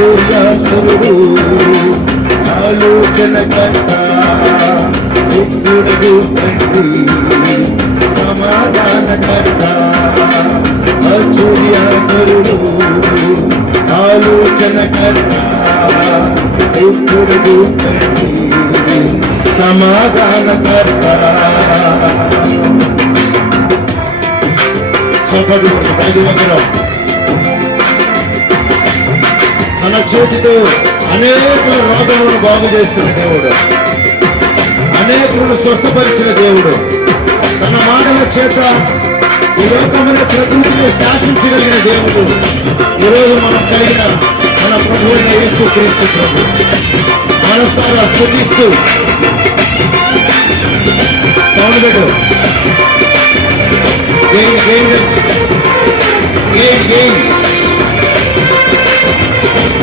ఆశ్చర్యకరుడు, ఆలోచనకర్త, నిత్యుడు తండ్రి, సమాధానకర్త, ఆశ్చర్యకరుడు, ఆలోచనకర్త, నిత్యుడు తండ్రి, సమాధానకర్త. తన చేతితో అనేకుల రోగములను బాగు చేసిన దేవుడు, అనేకులను స్వస్థపరిచిన దేవుడు, తన మాటల చేత ఈ లోకమైన ప్రకృతిని శాసించగలిగిన దేవుడు ఈరోజు మనం కలిగిన మన ప్రభు అయిన యేసుక్రీస్తు ప్రభు. మనసారా స్తుతిస్తూ సౌండ్ పెట్టు. గెయిన్